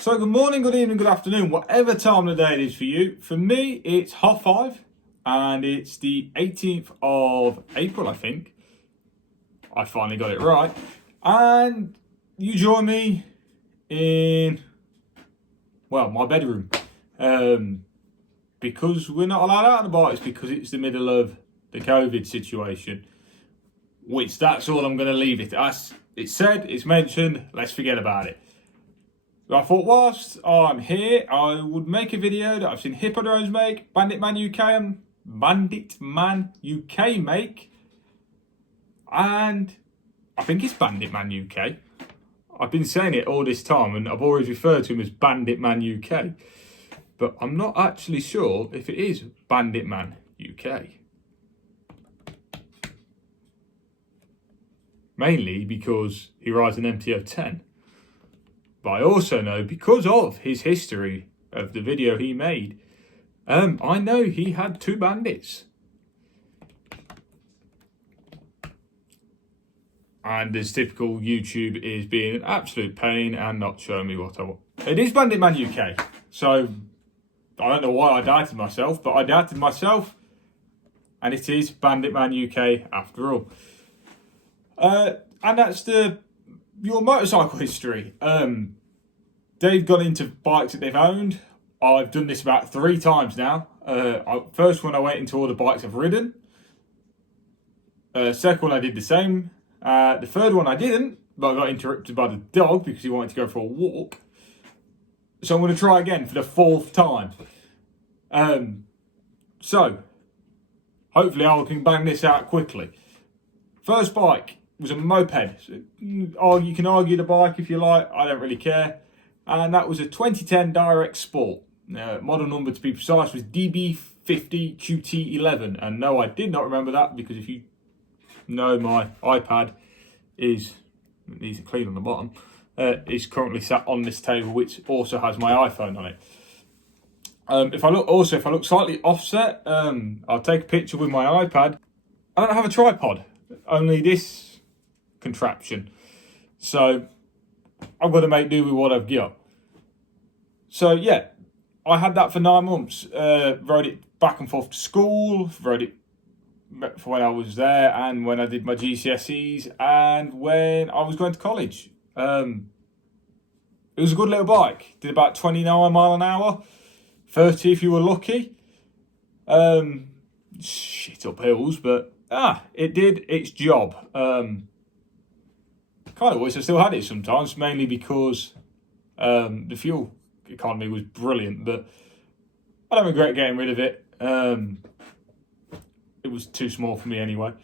So good morning, good evening, good afternoon, whatever time of the day it is for you. For me, it's 5:30 and it's the 18th of April, I think. I finally got it right. And you join me in, well, my bedroom. Because we're not allowed out on the bikes because it's the middle of the COVID situation. Which that's all I'm going to leave it as. It's said, it's mentioned, let's forget about it. I thought whilst I'm here, I would make a video that I've seen Hippo Drones make, Bandit Man UK make, and I think it's Bandit Man UK. I've been saying it all this time and I've always referred to him as Bandit Man UK, but I'm not actually sure if it is Bandit Man UK. Mainly because he rides an MTO10. But I also know, because of his history of the video he made, I know he had two bandits. And as typical, YouTube is being an absolute pain and not showing me what I want. It is Bandit Man UK. So, I don't know why I doubted myself, but I doubted myself. And it is Bandit Man UK after all. And that's your motorcycle history. They've gone into bikes that they've owned. I've done this about 3 times now. First one I went into all the bikes I've ridden. Second one I did the same. The third one I didn't, but I got interrupted by the dog because he wanted to go for a walk. So I'm going to try again for the 4th time. So, hopefully I can bang this out quickly. First bike was a moped. You can argue the bike if you like, I don't really care. And that was a 2010 Direct Sport. Model number to be precise was DB50QT11. And no, I did not remember that because if you know, my iPad needs to clean on the bottom, is currently sat on this table, which also has my iPhone on it. If I look slightly offset, I'll take a picture with my iPad. I don't have a tripod, only this contraption. So I've got to make do with what I've got. So yeah, I had that for 9 months. Rode it back and forth to school, rode it for when I was there and when I did my GCSEs and when I was going to college. It was a good little bike. Did about 29 mile an hour, 30 if you were lucky. Shit up hills, but it did its job. Kind of wish I still had it sometimes, mainly because the fuel economy was brilliant, but I don't regret getting rid of it. It was too small for me anyway.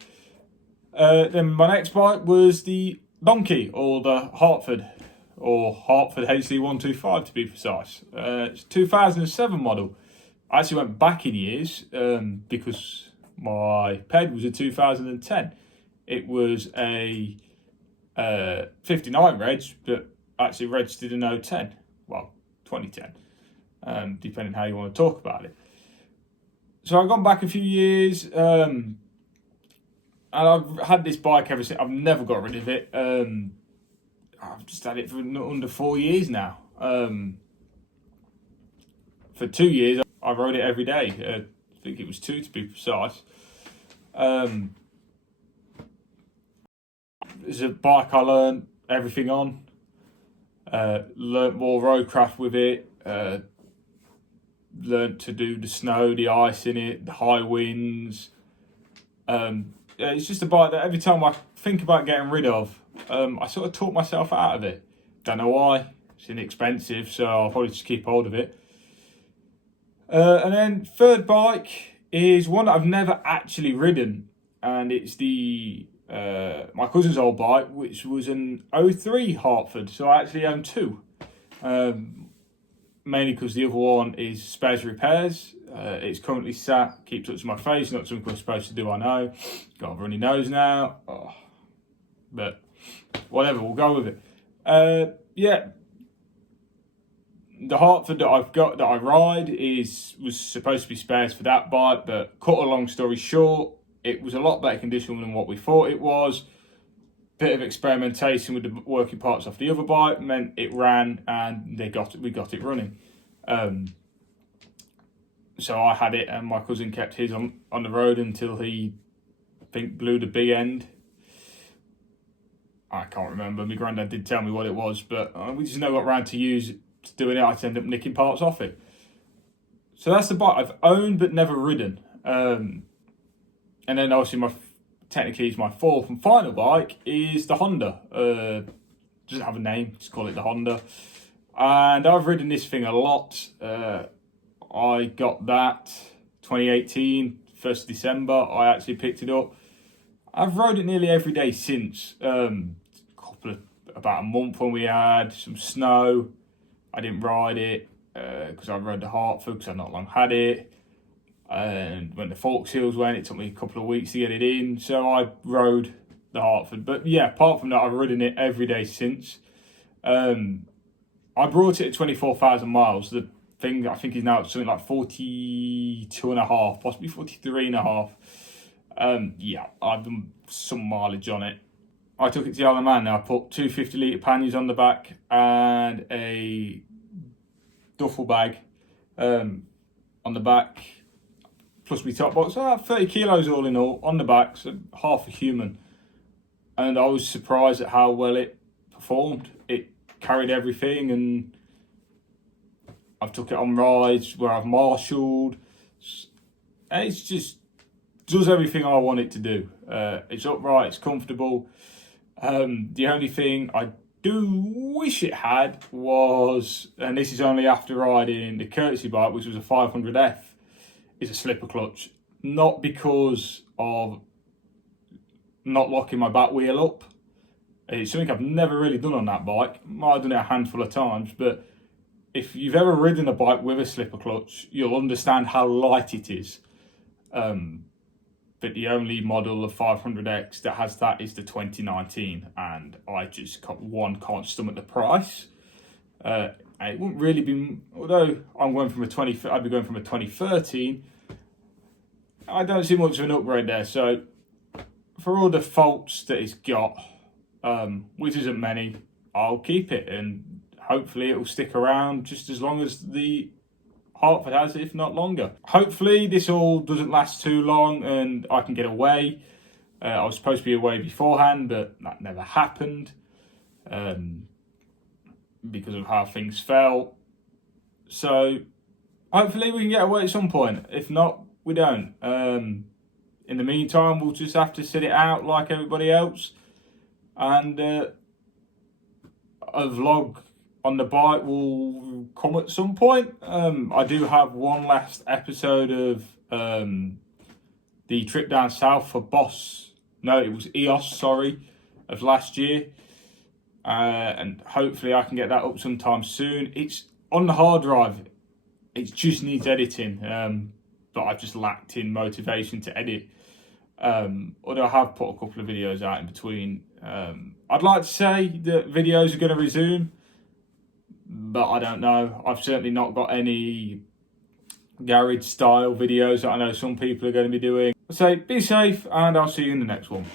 Then my next bike was the Donkey, or the Hartford HD125 to be precise. It's a 2007 model. I actually went back in years because my ped was a 2010. It was a 59 reg, but actually registered in 010. Well, 2010, depending how you want to talk about it. So I've gone back a few years, and I've had this bike ever since. I've never got rid of it. I've just had it for under 4 years now. For 2 years, I rode it every day. I think it was 2 to be precise. It's a bike I learned everything on. Learnt more roadcraft with it. Learnt to do the snow, the ice in it, the high winds. It's just a bike that every time I think about getting rid of, I sort of talk myself out of it. Don't know why. It's inexpensive, so I'll probably just keep hold of it. And then third bike is one that I've never actually ridden, and it's the my cousin's old bike, which was an 03 Hartford. So I actually own 2. Mainly because the other one is spares repairs. It's currently sat, keep touching my face, not something I'm supposed to do, I know. Got a runny nose now. Oh. But whatever, we'll go with it. Yeah. The Hartford that I've got, that I ride, was supposed to be spares for that bike, but cut a long story short, it was a lot better condition than what we thought it was. bit of experimentation with the working parts off the other bike meant it ran, and we got it running. So I had it, and my cousin kept his on the road until he, I think, blew the big end. I can't remember. My granddad did tell me what it was, but we just never got around to doing it. I ended up nicking parts off it. So that's the bike I've owned but never ridden. And then obviously technically my fourth and final bike is the Honda. Doesn't have a name, just call it the Honda. And I've ridden this thing a lot. I got that 2018, 1st of December, I actually picked it up. I've rode it nearly every day since. About a month when we had some snow, I didn't ride it because I rode the Hartford because I've not long had it. And when the fork seals went, it took me a couple of weeks to get it in, so I rode the Hartford. But yeah, apart from that, I've ridden it every day since. I brought it at 24,000 miles. The thing I think is now something like 42 and a half, possibly 43 and a half. Yeah, I've done some mileage on it. I took it to the Isle of Man. I put two 50-litre panniers on the back and a duffel bag on the back, plus my top box. 30 kilos all in all on the back, so half a human. And I was surprised at how well it performed. It carried everything, and I've took it on rides where I've marshalled. It's just does everything I want it to do. It's upright, it's comfortable. The only thing I do wish it had was, and this is only after riding the courtesy bike, which was a 500F, is a slipper clutch. Not because of not locking my back wheel up. It's something I've never really done on that bike. Might have done it a handful of times, but if you've ever ridden a bike with a slipper clutch, you'll understand how light it is. But the only model of 500X that has that is the 2019, and I just can't stomach the price. It wouldn't really be, although I'd be going from a 2013. I don't see much of an upgrade there. So for all the faults that it's got, which isn't many, I'll keep it, and hopefully it will stick around just as long as the Hartford has it, if not longer. Hopefully this all doesn't last too long and I can get away. I was supposed to be away beforehand, but that never happened because of how things fell. So hopefully we can get away at some point. If not, we don't. In the meantime, we'll just have to sit it out like everybody else. And a vlog on the bike will come at some point. I do have one last episode of the trip down south for EOS, of last year. And hopefully I can get that up sometime soon. It's on the hard drive. It just needs editing. But I've just lacked in motivation to edit. Although I have put a couple of videos out in between. I'd like to say that videos are going to resume, but I don't know. I've certainly not got any garage style videos that I know some people are going to be doing. So be safe, and I'll see you in the next one.